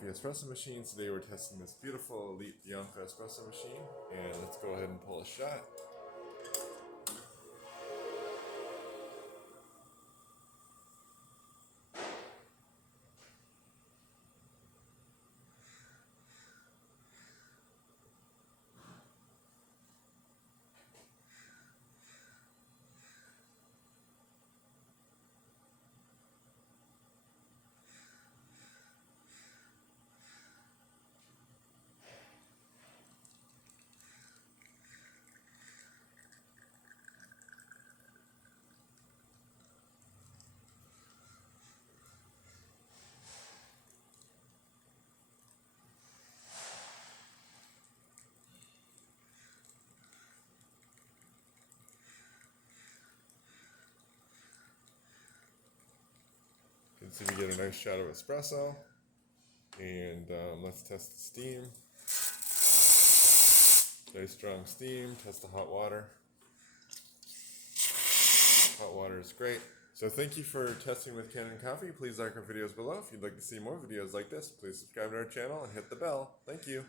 Coffee espresso machine. Today we're testing this beautiful Lelit Bianca espresso machine, and let's go ahead and pull a shot. You can see we get a nice shot of espresso, and let's test the steam. Nice strong steam. Test the hot water. Hot water is great. So thank you for testing with Kanen Coffee. Please like our videos below. If you'd like to see more videos like this, please subscribe to our channel and hit the bell. Thank you.